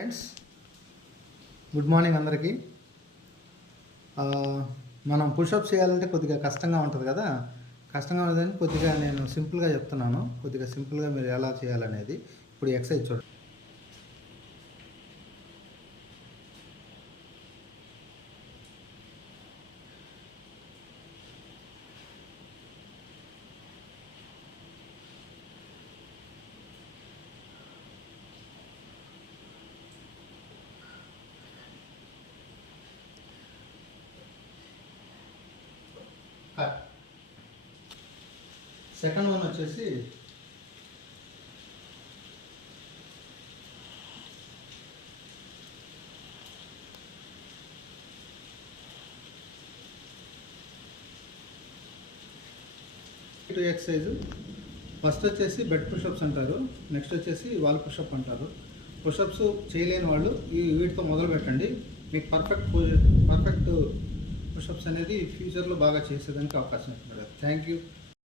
Friends, good morning అందరికీ. మనం push-ups చేయాలంటే కొద్దిగా కష్టంగా ఉంటుంది కదా. కష్టంగా ఉంటుందని కొద్దిగా నేను సింపుల్గా చెప్తున్నాను. కొద్దిగా సింపుల్గా మీరు ఎలా చేయాలనేది. ఇప్పుడు ఎక్సర్సైజ్ చూడండి. సెకండ్ వన్ వచ్చేసి ఎక్సర్సైజ్. ఫస్ట్ వచ్చేసి బెడ్ పుషప్స్ అంటారు, నెక్స్ట్ వచ్చేసి వాల్ పుషప్ అంటారు. పుషప్స్ చేయలేని వాళ్ళు వీటితో మొదలు పెట్టండి. మీకు పర్ఫెక్ట్ పుషప్స్ అనేది ఫ్యూచర్లో బాగా చేసేదానికి అవకాశం ఉంటుంది. Thank you.